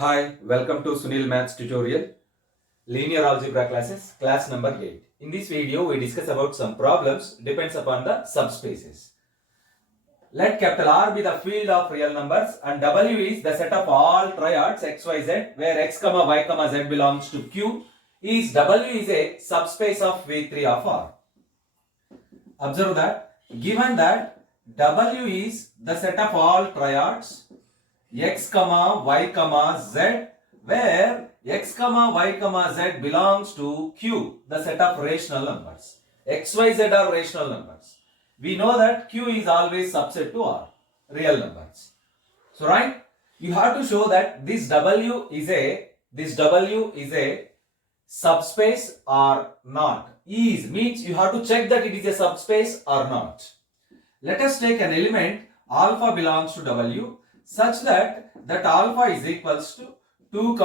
Hi, welcome to Sunil Maths tutorial, linear algebra classes, class number 8. In this video, we discuss about some problems depends upon the subspaces. Let capital R be the field of real numbers and W is the set of all triads x, y, z where x, y, z belongs to Q. W is a subspace of V3 of R. Observe that given that W is the set of all triads x, y, z where x, y, z belongs to Q, the set of rational numbers. X, y, z are rational numbers. We know that Q is always subset to R, real numbers. So right, you have to show that this W is a subspace or not. Means you have to check that it is a subspace or not. Let us take an element alpha belongs to W such that alpha is equals to 2,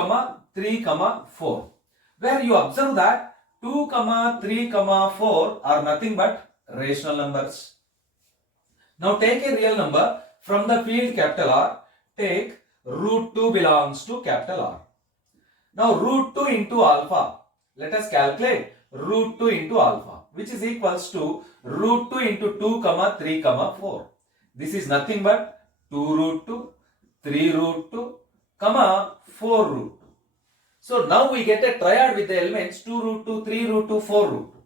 3, 4. Where you observe that 2, 3, 4 are nothing but rational numbers. Now take a real number from the field capital R. Take root 2 belongs to capital R. Now root 2 into alpha. Let us calculate root 2 into alpha, which is equals to root 2 into 2, 3, 4. This is nothing but 2 root 2, 3 root 2, 4 root 2. So now we get a triad with the elements 2 root 2, 3 root 2, 4 root 2.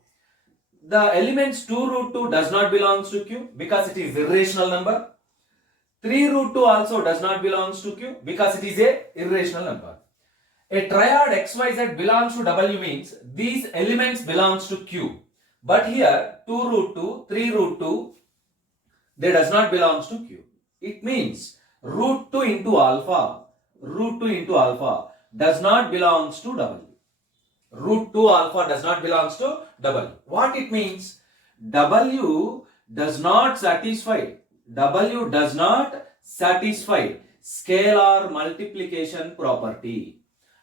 The elements 2 root 2 does not belong to Q because it is irrational number. 3 root 2 also does not belong to Q because it is a irrational number. A triad XYZ belongs to W means these elements belongs to Q. But here 2 root 2, 3 root 2, they does not belong to Q. It means root 2 into alpha does not belong to W. Root 2 alpha does not belong to W. What it means? W does not satisfy scalar multiplication property.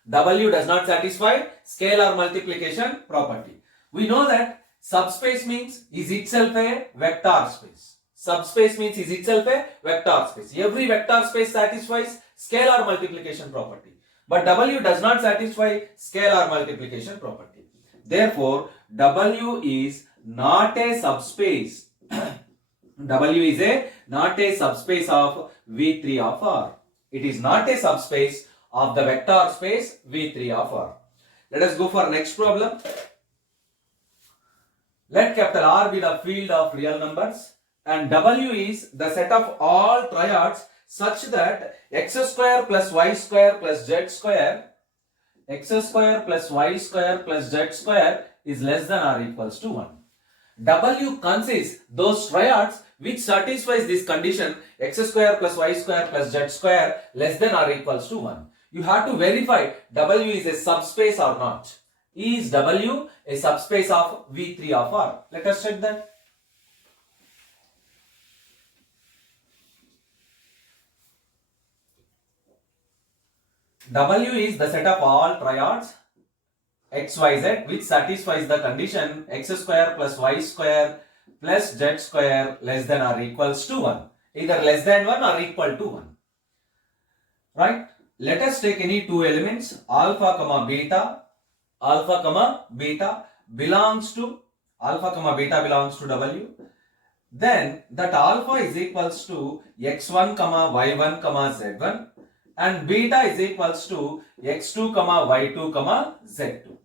W does not satisfy scalar multiplication property. We know that subspace means is itself a vector space. Subspace means is itself a vector space. Every vector space satisfies scalar multiplication property. But W does not satisfy scalar multiplication property. Therefore, W is not a subspace. W is not a subspace of V3 of R. It is not a subspace of the vector space V3 of R. Let us go for next problem. Let capital R be the field of real numbers and W is the set of all triads such that x square plus y square plus z square is less than or equals to 1. W consists those triads which satisfies this condition x square plus y square plus z square less than or equals to 1. You have to verify W is a subspace or not. Is W a subspace of V3 of R? Let us check that. W is the set of all triads x, y, z which satisfies the condition x square plus y square plus z square less than or equals to 1. Either less than 1 or equal to 1. Right? Let us take any two elements alpha, beta belongs to W. Then that alpha is equals to x1, y1, z1 and beta is equals to x2, y2, z2.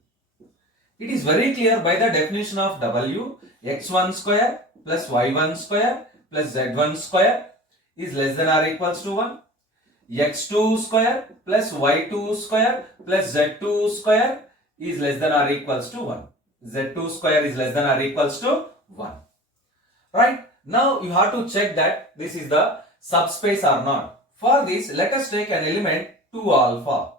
It is very clear by the definition of W, x1 square plus y1 square plus z1 square is less than or equals to 1. x2 square plus y2 square plus z2 square is less than or equals to 1. z2 square is less than or equals to 1. Right? Now you have to check that this is the subspace or not. For this, let us take an element 2 alpha.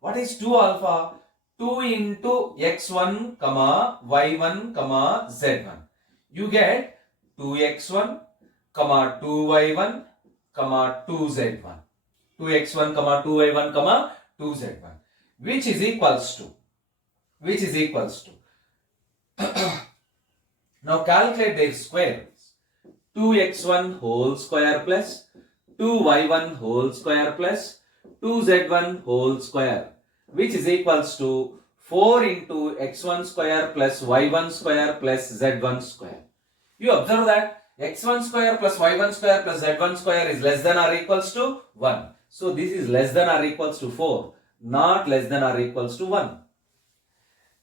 What is 2 alpha? 2 into x1, y1, z1. You get 2x1, 2y1, 2z1. 2x1, 2y1, 2z1. Which is equals to. Now calculate their squares. 2x1 whole square plus 2y1 whole square plus 2z1 whole square, which is equals to 4 into x1 square plus y1 square plus z1 square. You observe that x1 square plus y1 square plus z1 square is less than or equals to 1. So this is less than or equals to 4, not less than or equals to 1.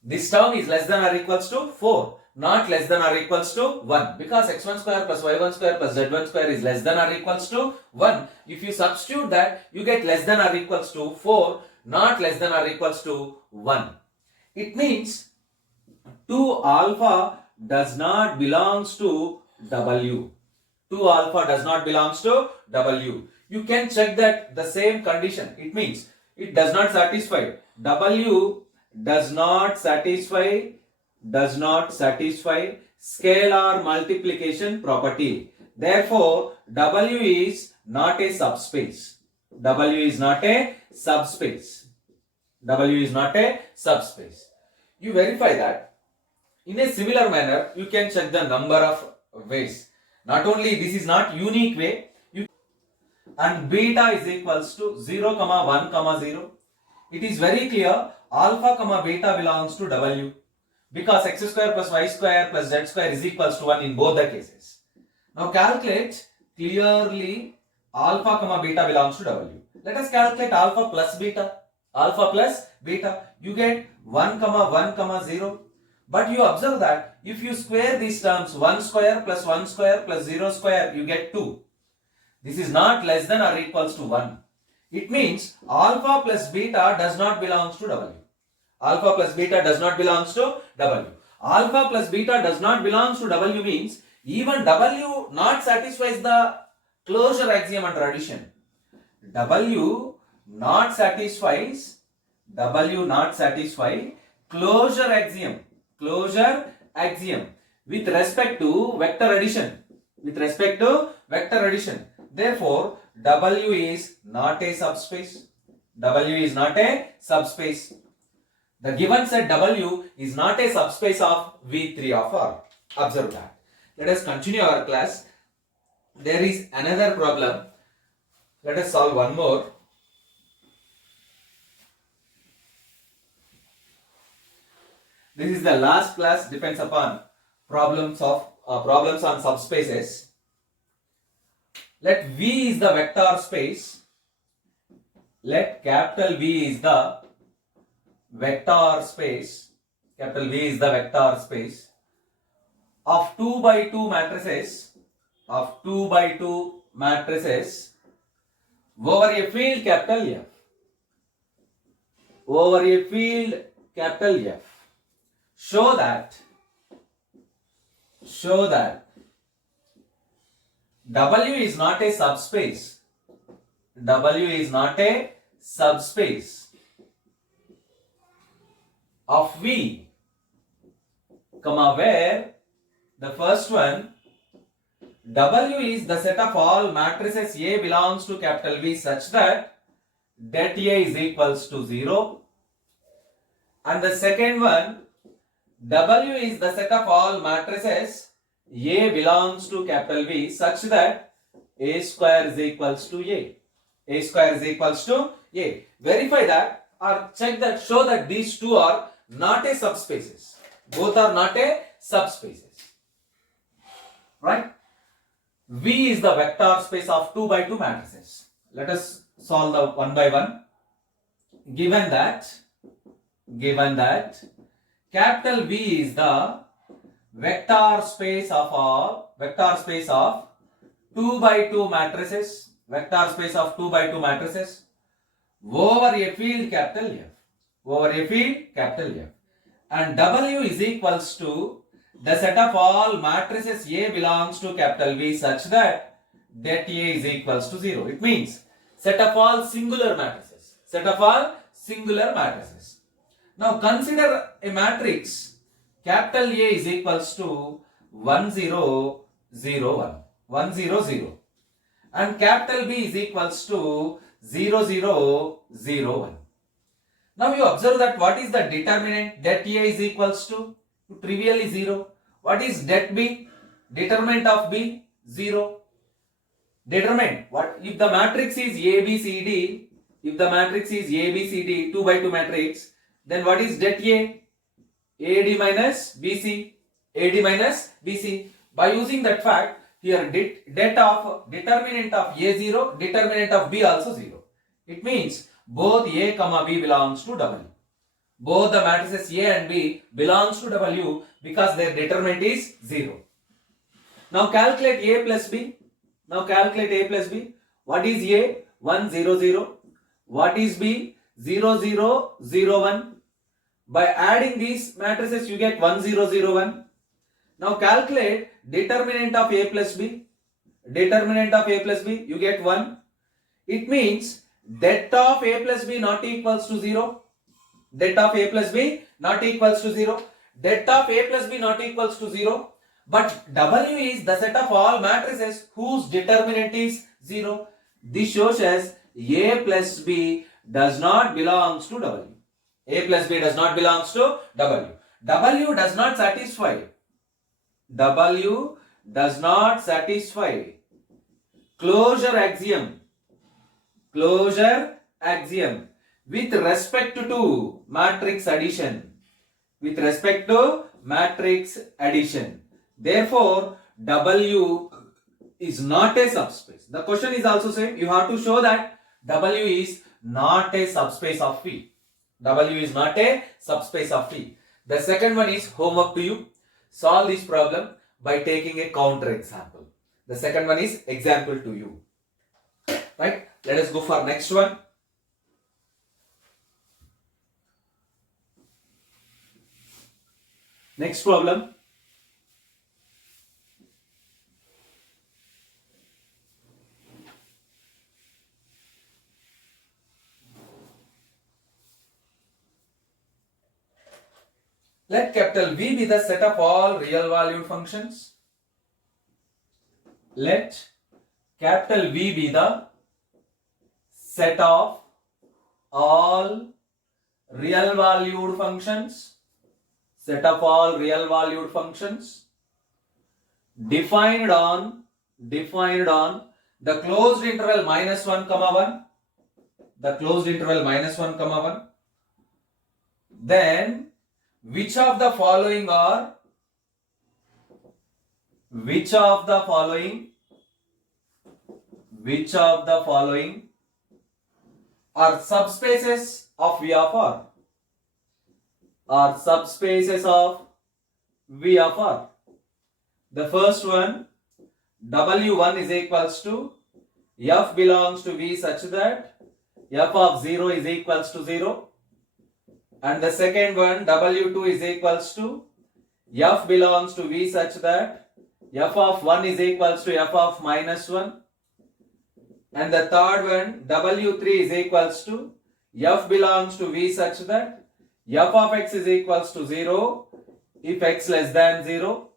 This term is less than or equals to 4, not less than or equals to 1. Because x1 square plus y1 square plus z1 square is less than or equals to 1. If you substitute that, you get less than or equals to 4, not less than or equals to 1. It means 2 alpha does not belongs to W. 2 alpha does not belongs to W. You can check that the same condition. It means it does not satisfy. W does not satisfy scalar multiplication property. Therefore, W is not a subspace. W is not a subspace. W is not a subspace. You verify that. In a similar manner, you can check the number of ways. Not only this is not unique way, and beta is equals to 0, 1, 0. It is very clear alpha, beta belongs to W because x square plus y square plus z square is equals to 1 in both the cases. Now calculate clearly alpha, beta belongs to W. Let us calculate alpha plus beta. Alpha plus beta. You get 1, 1, 0. But you observe that if you square these terms 1 square plus 0 square, you get 2. This is not less than or equals to 1. It means alpha plus beta does not belongs to W. Alpha plus beta does not belongs to W. Alpha plus beta does not belongs to W means even W not satisfies the closure axiom under addition. W not satisfy closure axiom. Closure axiom with respect to vector addition. Therefore, W is not a subspace. W is not a subspace. The given set W is not a subspace of V3 of R. Observe that. Let us continue our class. There is another problem. Let us solve one more. This is the last class, depends upon problems on subspaces. Let V is the vector space. Let capital V is the vector space. Capital V is the vector space of 2 by 2 matrices. Over a field capital F. Show that W is not a subspace. Of V, where the first one W is the set of all matrices A belongs to capital V such that det A is equals to 0, and the second one W is the set of all matrices A belongs to capital V such that A square is equals to A. Verify that or check that, show that these two are not a subspaces. Both are not a subspaces. Right? V is the vector space of 2 by 2 matrices. Let us solve the one by one. Given that capital V is the vector space of 2 by 2 matrices, over a field capital F, and W is equals to the set of all matrices A belongs to capital V such that det A is equals to 0. It means set of all singular matrices. Now consider a matrix capital A is equals to 1 0 0 1 and capital B is equals to 0 0 0 1. Now you observe that what is the determinant? Det A is equals to trivially 0. What is det B? Determinant of B 0. Determinant what if the matrix is A B C D if the matrix is A, B, C, D, 2 by 2 matrix, then what is det A? AD minus BC. AD minus BC. By using that fact, here det of determinant of A 0, determinant of B also 0. It means both A comma B belongs to W. Both the matrices A and B belongs to W because their determinant is 0. Now calculate A plus B. Now calculate A plus B. What is A? 1, 0, 0. What is B? 0, 0, 0, 1. By adding these matrices, you get 1, 0, 0, 1. Now calculate determinant of A plus B. Determinant of A plus B, you get 1. It means det of A plus B not equals to 0. Det of A plus B not equals to 0. Det of A plus B not equals to 0. But W is the set of all matrices whose determinant is 0. This shows us A plus B does not belongs to W. A plus B does not belongs to W. W does not satisfy. W does not satisfy closure axiom. Closure axiom with respect to matrix addition. With respect to matrix addition. Therefore, W is not a subspace. The question is also same. You have to show that W is not a subspace of Phi. W is not a subspace of Phi. The second one is homework to you. Solve this problem by taking a counter example. The second one is example to you. Right? Let us go for next one. Next problem. Let capital V be the set of all real valued functions. Let capital V be the set of all real valued functions. Set of all real valued functions defined on the closed interval minus 1 comma 1. The closed interval minus 1 comma 1. Then which of the following are subspaces of V of R? Are subspaces of V of R. The first one, W1 is equals to F belongs to V such that F of 0 is equals to 0. And the second one, W2 is equals to F belongs to V such that F of 1 is equals to F of minus 1. And the third one, W3 is equals to F belongs to V such that F of x is equals to 0 if x less than 0.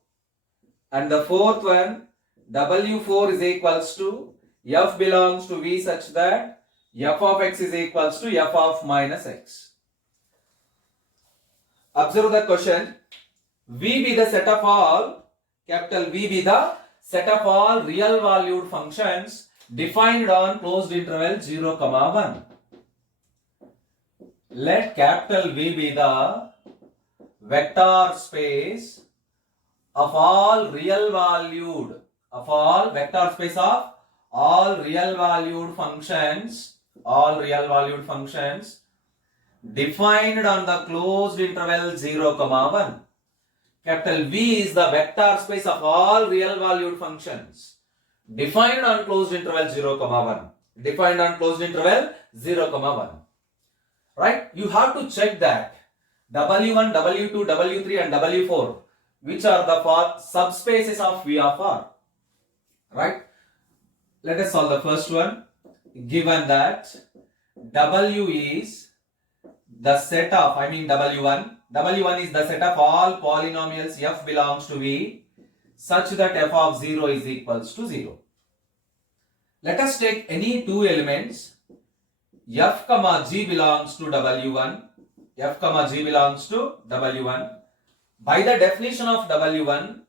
And the fourth one, W4 is equals to F belongs to V such that F of x is equals to F of minus x. Observe the question. V be the set of all, capital V be the set of all real valued functions defined on closed interval 0, 1. Let capital V be the vector space of all real valued, vector space of all real valued functions, defined on the closed interval 0, 1. Capital V is the vector space of all real valued functions defined on closed interval 0, 1. Defined on closed interval 0, 1. Right? You have to check that W1, W2, W3 and W4 which are the subspaces of V of R. Right? Let us solve the first one. Given that W is the set of, W1 is the set of all polynomials F belongs to V such that F of 0 is equals to 0. Let us take any two elements. F comma G belongs to W1. F comma G belongs to W1. By the definition of W1,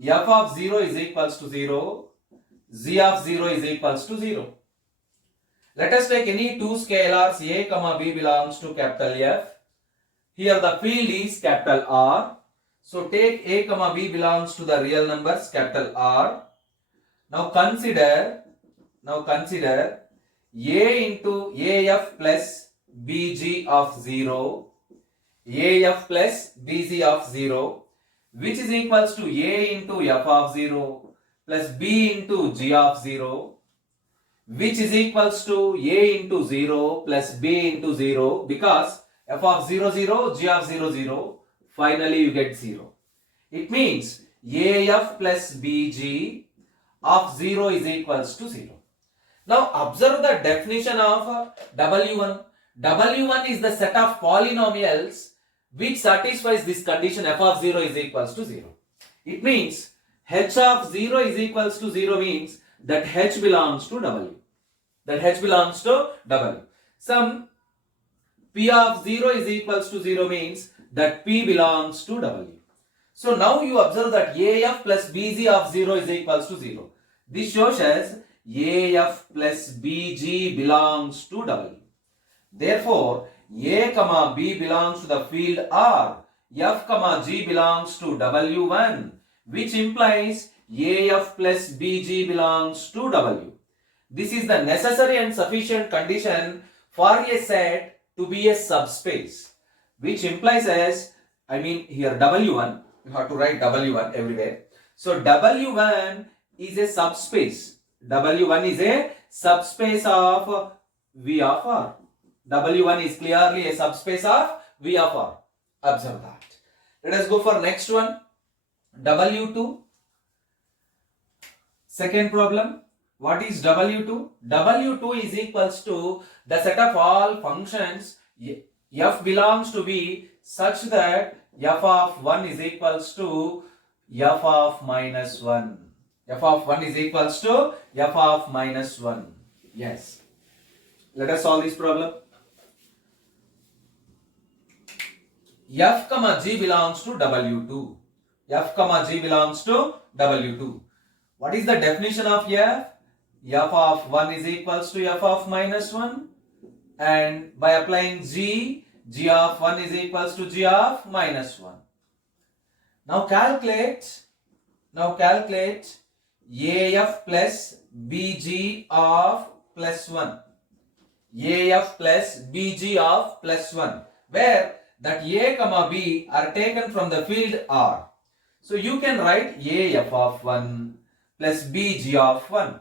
F of 0 is equals to 0. G of 0 is equals to 0. Let us take any two scalars a comma b belongs to capital F. Here the field is capital R. So take a comma b belongs to the real numbers capital R. Now consider a into AF plus BG of 0, AF plus BG of 0, which is equals to A into F of 0 plus B into G of 0, which is equals to A into 0 plus B into 0, because F of 0, 0, G of 0, 0, finally you get 0. It means AF plus BG of 0 is equals to 0. Now observe the definition of W1. W1 is the set of polynomials which satisfies this condition f of 0 is equals to 0. It means h of 0 is equals to 0 means that h belongs to W. Some p of 0 is equals to 0 means that p belongs to W. So now you observe that AF plus BG of 0 is equals to 0. This shows us AF plus BG belongs to W. Therefore, A comma B belongs to the field R. F comma G belongs to W1, which implies AF plus BG belongs to W. This is the necessary and sufficient condition for a set to be a subspace, which implies as, here W1, you have to write W1 everywhere. So W1 is a subspace. W1 is a subspace of V of R. W1 is clearly a subspace of V of R. Observe that. Let us go for next one. W2. Second problem. What is W2? W2 is equals to the set of all functions f belongs to V such that f of 1 is equals to f of minus 1. F of 1 is equals to f of minus 1. Yes. Let us solve this problem. F comma G belongs to W2. F comma G belongs to W2. What is the definition of F? F of 1 is equals to f of minus 1. And by applying G, G of 1 is equals to G of minus 1. Now calculate AF plus BG of plus 1. AF plus BG of plus 1. Where that A comma B are taken from the field R. So you can write AF of 1 plus BG of 1.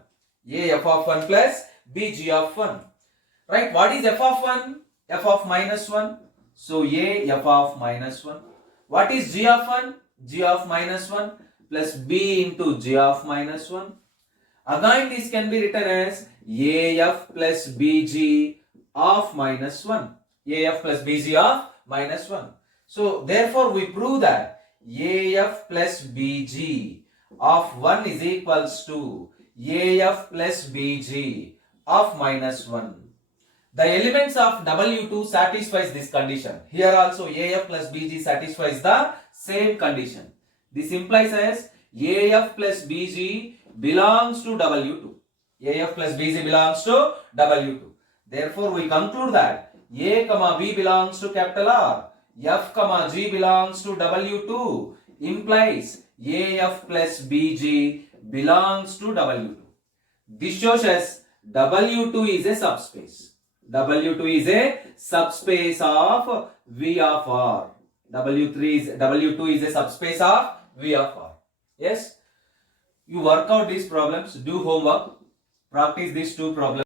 AF of 1 plus BG of 1. Right? What is f of 1? F of minus 1. So AF of minus 1. What is G of 1? G of minus 1 plus B into G of minus 1. Again this can be written as AF plus BG of minus 1. AF plus BG of minus 1. So therefore we prove that AF plus BG of 1 is equals to AF plus BG of minus 1. The elements of W2 satisfies this condition. Here also AF plus BG satisfies the same condition. This implies as AF plus BG belongs to W2. AF plus BG belongs to W2. Therefore we conclude that A comma B belongs to capital R. F comma G belongs to W2 implies AF plus BG belongs to W2. This shows us W2 is a subspace. W2 is a subspace of V of R. W2 is a subspace of V of R. Yes? You work out these problems, do homework, practice these two problems.